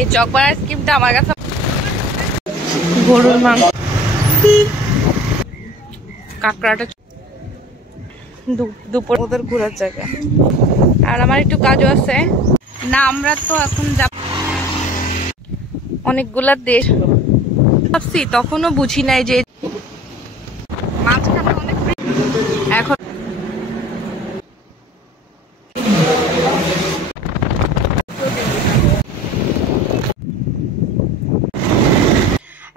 এই চকবার আইসক্রিমটা আমার কাছে গরুর মাংস কাঁকড়াটা দুপুর ওদের ঘোরার জায়গা। আর আমার একটু কাজও আছে না, আমরা তো এখন যাব অনেকগুলা দেশ ভাবছি, তখনও বুঝি নাই যে মাঝখানে অনেক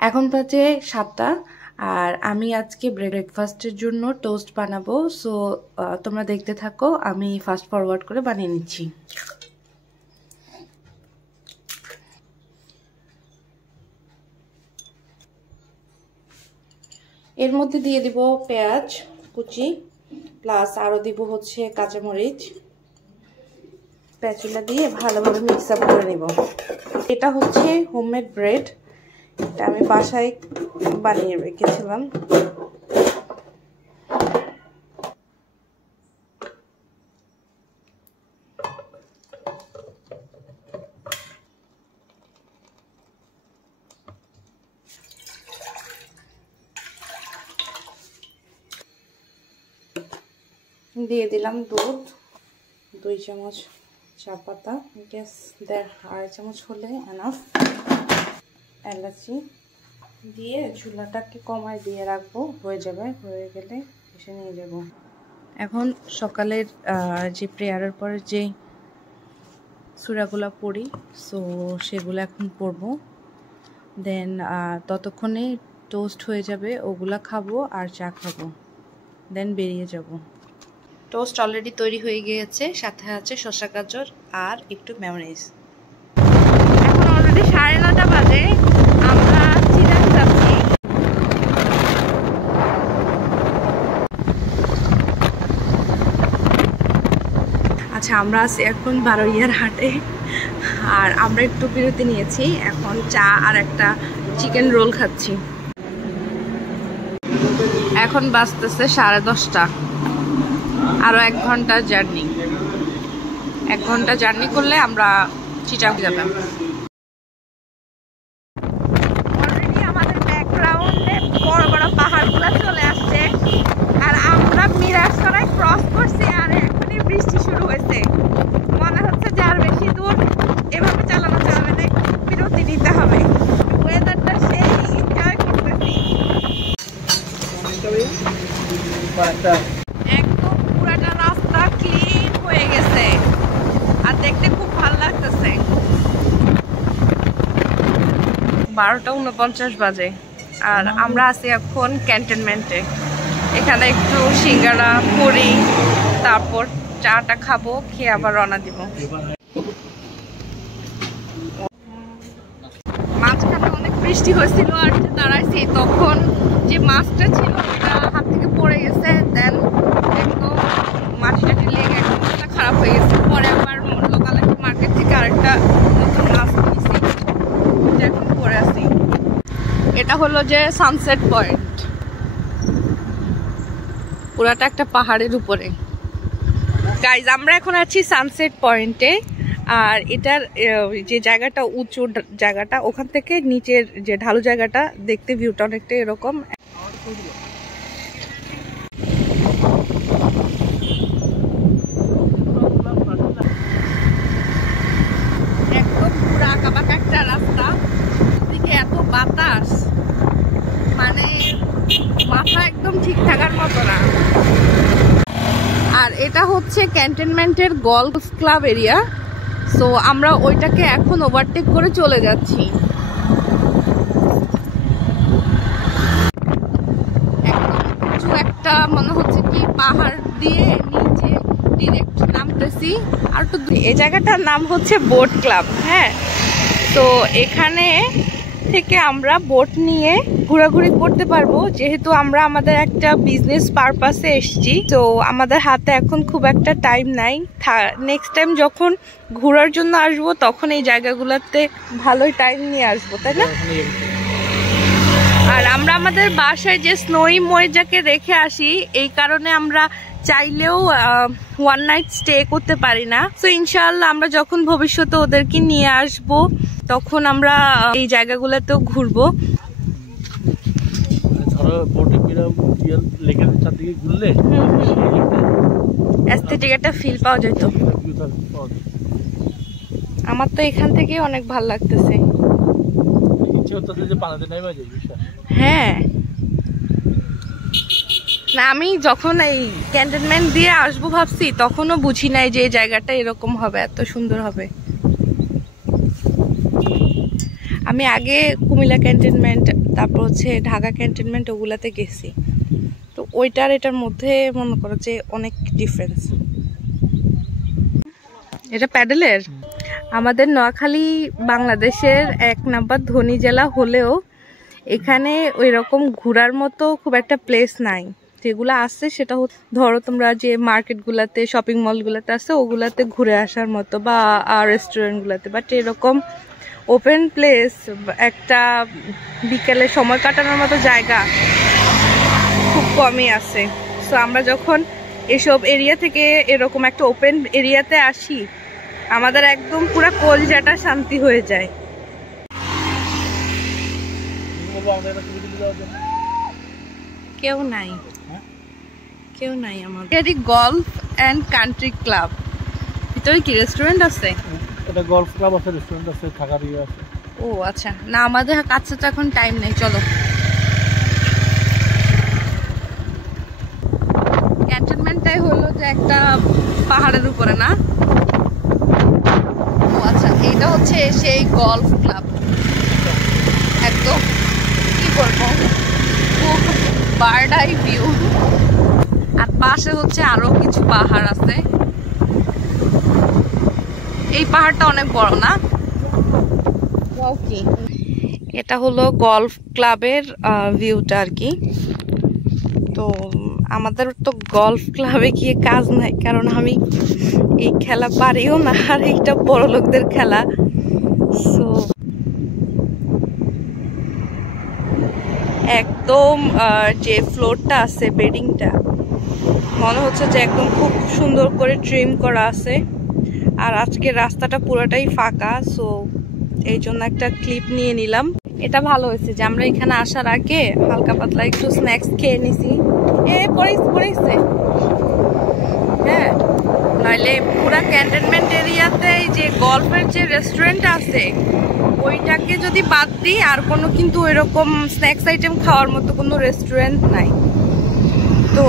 এখন বাজে 7টা। আর আমি আজকে ব্রেকফাস্টের জন্য টোস্ট বানাবো, সো তোমরা দেখতে থাকো, আমি ফাস্ট ফরওয়ার্ড করে বানিয়ে নিচ্ছি। এর মধ্যে দিয়ে দিব পেঁয়াজ কুচি, প্লাস আরো দিব হচ্ছে কাঁচামরিচ। প্যাচুলা দিয়ে ভালোভাবে মিক্স আপ করে নিব। এটা হচ্ছে হোমমেড ব্রেড, এটা আমি বাসায় বানিয়ে রেখেছিলাম। দিয়ে দিলাম দুধ 2 চামচ, চা পাতা গ্যাস 1.5 চামচ হলে এনাফ, এলাচি দিয়ে চুলাটাকে কমায় দিয়ে রাখবো, হয়ে যাবে। হয়ে গেলে এসে নিয়ে যাব। এখন সকালের যে প্রেয়ারের পরে যে সূরাগুলা পড়ি, সো সেগুলো এখন পড়বো। দেন ততক্ষণে টোস্ট হয়ে যাবে, ওগুলা খাবো আর চা খাবো, দেন বেরিয়ে যাব। টোস্ট অলরেডি তৈরি হয়ে গিয়েছে, সাথে আছে শসা গাজর আর একটু মেয়োনিজ। এখন অলরেডি 9:30 বাজে, আমরা চিরাং যাচ্ছি। আচ্ছা, আমরা আছি এখন বারোইয়ার হাটে, আর আমরা একটু বিরতি নিয়েছি, এখন চা আর একটা চিকেন রোল খাচ্ছি। এখন বাজতেছে 10:30, আরো 1 ঘন্টা জার্নি। 1 ঘন্টা জার্নি করলে আমরা চিটাং যাবো। অলরেডি আমাদের ব্যাকগ্রাউন্ডে বড় বড় পাহাড়গুলো চলে আসছে, আর আমরা মিরাজসরাই ক্রস করছি, আর এখনই বৃষ্টি শুরু হয়েছে। মনে হচ্ছে যে আর বেশি দূর এভাবে চালানো যাবে না, বিরতি নিতে হবে। ওয়েদারটা সেই এনজয় করতেছি। একদম পুরাটা রাস্তা ক্লিন হয়ে গেছে, আর দেখতে খুব ভালো লাগতেছে। 12:49 বাজে, আর আমরা আছি এখন ক্যান্টনমেন্টে। এখানে একটু সিঙ্গারা পুরি, তারপর চাটা খাবো, খেয়ে আবার রওনা দিব। মাঝখানে অনেক বৃষ্টি হয়েছিল, আর দাঁড়াইছি তখন যে মাছটা ছিল ওটা হাত থেকে পড়ে গেছে, দেন একদম মাটিটা লেগে একদম খারাপ হয়ে গেছে। পরে আবার লোকাল একটা মার্কেট থেকে আরেকটা নতুন মাছ কিনেছি, যেটা এখন পরে আছি। এটা হলো যে সানসেট পয়েন্ট, পুরাটা একটা পাহাড়ের উপরে। গাইজ, আমরা এখন আছি সানসেট পয়েন্টে, আর এটার যে জায়গাটা উঁচু জায়গাটা, ওখান থেকে নিচের যে ঢালু জায়গাটা দেখতে ভিউটা অনেকটা এরকম। একদম পুরো আঁকাবাঁকা একটা রাস্তা, দিকে এত বাতাস, মানে মাথা একদম ঠিক থাকার মতো না। আর এটা হচ্ছে ক্যান্টনমেন্টের গলফ ক্লাব এরিয়া, সো আমরা ওইটাকে এখন ওভারটেক করে চলে যাচ্ছি। একদম একটা মনে হচ্ছে কি পাহাড় দিয়ে নিচে ডিরেক্ট নামতেছি। আর তো এই জায়গাটার নাম হচ্ছে বোট ক্লাব। হ্যাঁ, তো এখানে থেকে আমরা বোট নিয়ে ঘোরাঘুরি করতে পারবো, যেহেতু আমরা আমাদের একটা বিজনেস পারপাসে এসেছি। তো আমাদের হাতে এখন খুব একটা টাইম নাই, নেক্সট টাইম যখন ঘোরার জন্য আসবো তখন এই জায়গাগুলোতে ভালোই টাইম নিয়ে আসবো, তাই না? আর আমরা আমাদের বাসায় যে স্নোই ময়জাকে রেখে আসি, এই কারণে আমরা চাইলেও 1 নাইট স্টে করতে পারি না। তো ইনশাআল্লাহ আমরা যখন ভবিষ্যতে ওদেরকে নিয়ে আসবো তখন আমরা এই জায়গাগুলোতেও ঘুরবো। অ্যাস্থেটিক একটা ফিল পাওয়া যেত। আমার তো এখান থেকে অনেক ভালো লাগতেছে। হ্যাঁ, না আমি যখন এই ক্যান্টনমেন্ট দিয়ে আসবো ভাবছি তখনও বুঝি নাই যে এই জায়গাটা এরকম হবে, এত সুন্দর হবে। আমি আগে কুমিল্লা ক্যান্টনমেন্ট, তারপর হচ্ছে ঢাকা ক্যান্টনমেন্ট, ওগুলাতে গেছি। তো ওইটার এটার মধ্যে মনে করো যে অনেক ডিফারেন্স। এটা প্যাডেলের। আমাদের নোয়াখালী বাংলাদেশের 1 নাম্বার ধনী জেলা হলেও এখানে ওই রকম ঘোরার মতো খুব একটা প্লেস নাই। যেগুলো আছে সেটা ধরো তোমরা যে মার্কেটগুলোতে, শপিং মলগুলোতে আছে ওগুলাতে ঘুরে আসার মতো, বা রেস্টুরেন্টগুলোতে। বাট এরকম ওপেন প্লেস, একটা বিকেলে সময় কাটানোর মতো জায়গা খুব কমই আছে। সো আমরা যখন এসব এরিয়া থেকে এরকম একটা ওপেন এরিয়াতে আসি, আমাদের একদম পুরো কলজাটা শান্তি হয়ে যায়। কেউ নাই, কেউ নাই আমাদের। গলফ এন্ড কান্ট্রি ক্লাব, ভিতরে কি রেস্টুরেন্ট আছে? এটা গলফ ক্লাব আছে, রেস্টুরেন্ট আছে, থাকার ইয়ে আছে। ও আচ্ছা, না আমাদের কাছে তো এখন টাইম নেই। চলো। ক্যান্টনমেন্টটাই হলো যে একটা পাহাড়ের উপরে, না? ও আচ্ছা, এটা হচ্ছে সেই গলফ ক্লাব। একদম কি বলবো, খুব বার্ড আই ভিউ। আর পাশে হচ্ছে আরো কিছু পাহাড় আছে। এই পাহাড়টা অনেক বড়, না? এটা হলো গলফ ক্লাবের ভিউটা আর কি। তো আমাদের তো গলফ ক্লাবে গিয়ে কাজ নাই, কারণ আমি এই খেলা পারিও না, আর এইটা বড় লোকদের খেলা। সো একদম যে ফ্লোরটা আছে, বেডিংটা মনে হচ্ছে যে একদম খুব সুন্দর করে ট্রিম করা আছে। আর আজকে রাস্তাটা পুরোটাই ফাঁকা, সো এই জন্য একটা ক্লিপ নিয়ে নিলাম। এটা ভালো হয়েছে যে আমরা এখানে আসার আগে হালকা পাতলা একটু স্ন্যাক্স খেয়ে নিছি। পড়েছে হ্যাঁ, নাহলে পুরা ক্যান্টনমেন্ট এরিয়াতে যে গল্ফের যে রেস্টুরেন্ট আছে ওইটাকে যদি বাদ দিই, আর কোনো কিন্তু ওইরকম স্ন্যাক্স আইটেম খাওয়ার মতো কোনো রেস্টুরেন্ট নাই। তো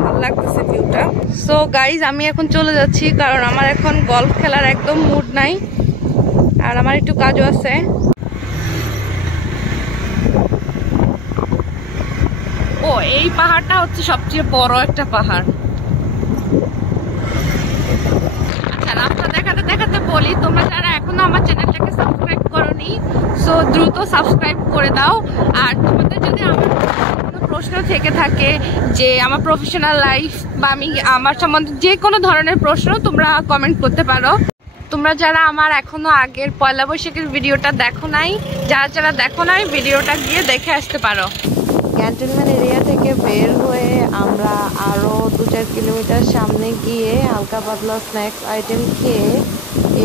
ভালো লাগতেছে ভিউটা। সো গাইজ, আমি এখন চলে যাচ্ছি, কারণ আমার এখন গলফ খেলার একদম মুড নাই, আর আমার একটু কাজও আছে। ও, এই পাহাড়টা হচ্ছে সবচেয়ে বড় একটা পাহাড়। আচ্ছা, রাস্তা দেখাতে দেখাতে বলি, তোমরা যারা এখনো আমার চ্যানেলটাকে সাবস্ক্রাইব করোনি, সো দ্রুত সাবস্ক্রাইব করে দাও। আর তোমাদের যদি আমার কোনো প্রশ্ন থেকে থাকে যে আমার প্রফেশনাল লাইফ বা আমার সম্বন্ধে যে কোনো ধরনের প্রশ্ন, তোমরা কমেন্ট করতে পারো। তোমরা যারা আমার এখনো আগের পয়লা বৈশাখের ভিডিওটা দেখো নাই, যারা দেখো নাই, ভিডিওটা গিয়ে দেখে আসতে পারো। ক্যান্টনমেন্ট এরিয়া থেকে বের হয়ে আমরা আরো 2-4 কিলোমিটার সামনে গিয়ে হালকা পাতলা স্ন্যাক্স আইটেম খেয়ে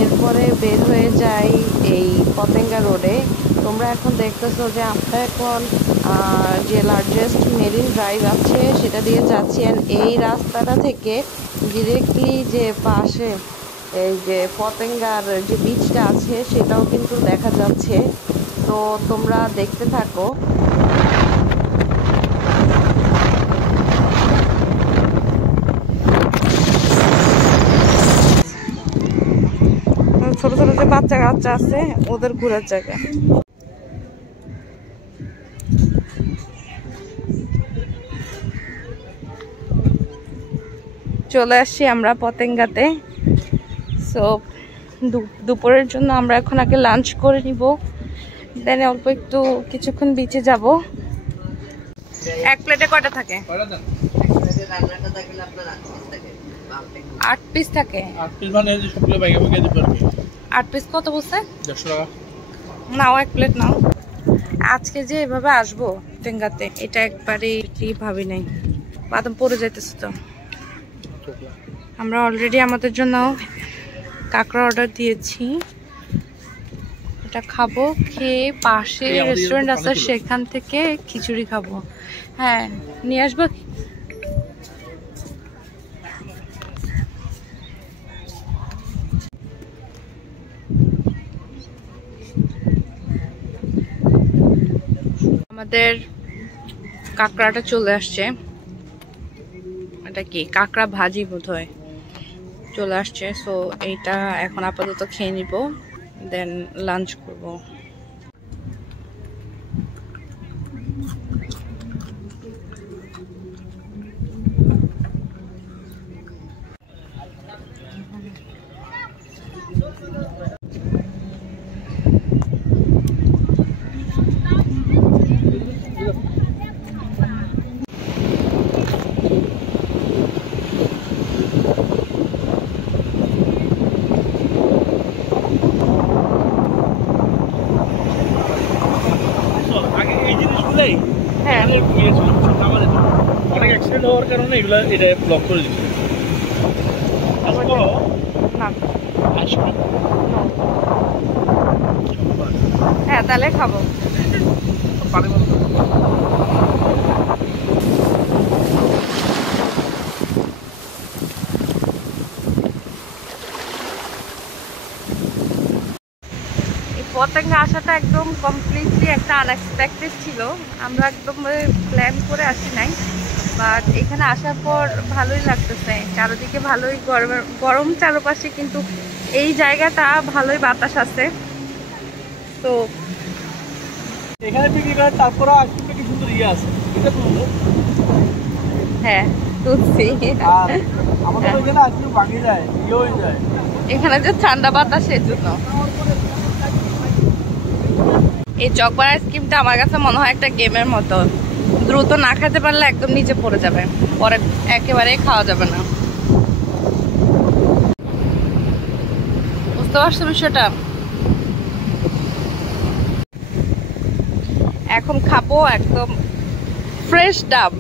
এরপরে বের হয়ে যাই এই পতেঙ্গা রোডে। তোমরা এখন দেখতেছো যে আমরা এখন যে লার্জেস্ট মেরিন ড্রাইভ আছে সেটা দিয়ে যাচ্ছি। এই রাস্তাটা থেকে ডিরেক্টলি যে পাশে এই যে পতেঙ্গার যে বিচটা আছে সেটাও কিন্তু দেখা যাচ্ছে। তো তোমরা দেখতে থাকো। ছোট ছোট যে বাচ্চা কাচ্চা আছে ওদের ঘোরার জায়গা। চলে আসছি আমরা পতেঙ্গাতে। সো দুপুরের জন্য আমরা এখন আগে লাঞ্চ করে নিব, দেন অল্প একটু কিছুক্ষণ বিচে যাব। এক প্লেটে কয়টা থাকে? 8 পিস থাকে। 8 পিস মানে এই যে সবগুলো ভাগে ভাগে দিতে পারবে। 8 পিস কত বলছে? 150 টাকা। নাও এক প্লেট নাও। আজকে যে এভাবে আসবো পতেঙ্গাতে, এটা একবারে ভাবি নাই। বাদাম পড়ে যাইতেছে তো। আমরা অলরেডি আমাদের জন্য কাঁকড়া অর্ডার দিয়েছি, এটা খাবো, খেয়ে পাশে রেস্টুরেন্ট আছে সেখান থেকে খিচুড়ি খাবো। হ্যাঁ নিয়ে আসবো। আমাদের কাঁকড়াটা চলে আসছে, এটা কি কাঁকড়া ভাজি বোধহয় চলে আসছে। সো এইটা এখন আপাতত খেয়ে নিব, দেন লাঞ্চ করব। হ্যাঁ অনেক অ্যাক্সিডেন্ট হওয়ার কারণে এগুলো এটা ব্লক করে দিচ্ছে। হ্যাঁ তাহলে খাবো। পতেঙ্গা আসাটা একদম কমপ্লিটলি একটা আনএক্সপেক্টেড ছিল, আমরা একদম প্ল্যান করে আসি নাই, বাট এখানে আসার পর ভালোই লাগতেছে। চারদিকে ভালোই গরম চারপাশে, কিন্তু এই জায়গাটা ভালোই বাতাস আছে। তো এখানে পিকনিক করে তারপরে আসলে কি সুন্দর ইয়ে আছে, এটা তো হ্যাঁ বুঝছি। আর আমাদের ওইখানে আসলে ভাঙে যায়, ইয়ে হয়ে যায়। এখানে যে ঠান্ডা বাতাসের জন্য এই চকবার আইসক্রিমটা আমার কাছে মনে হয় একটা গেমের মতো, দ্রুত না খেতে পারলে একদম নিচে পড়ে যাবে, পরে একেবারেই খাওয়া যাবে না। বুঝতে পারছো বিষয়টা? এখন খাবো একদম ফ্রেশ ডাব।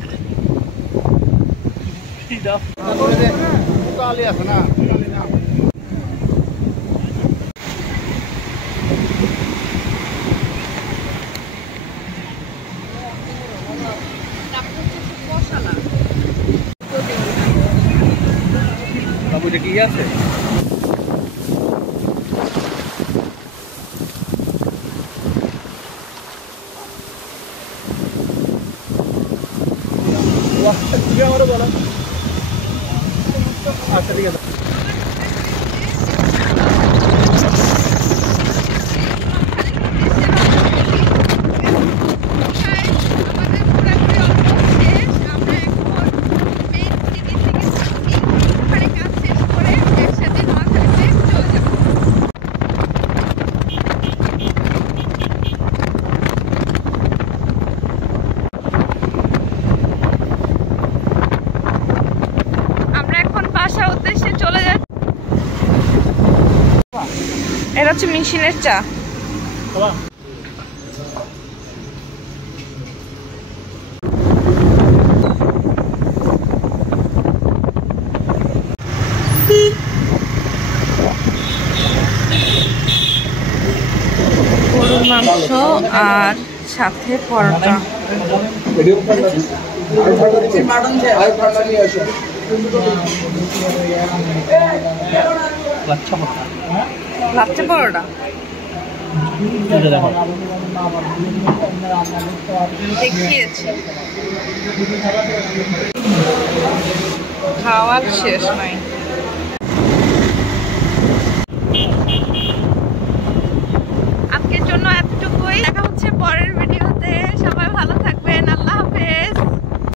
এটা কি আছে? আমারও বলো। আচ্ছা ঠিক আছে। এটা হচ্ছে মেশিনের চা। গরুর মাংস আর সাথে পরোটা। লাচ্ছা পরোটা দেখিয়েছি, খাওয়ার শেষ নাই।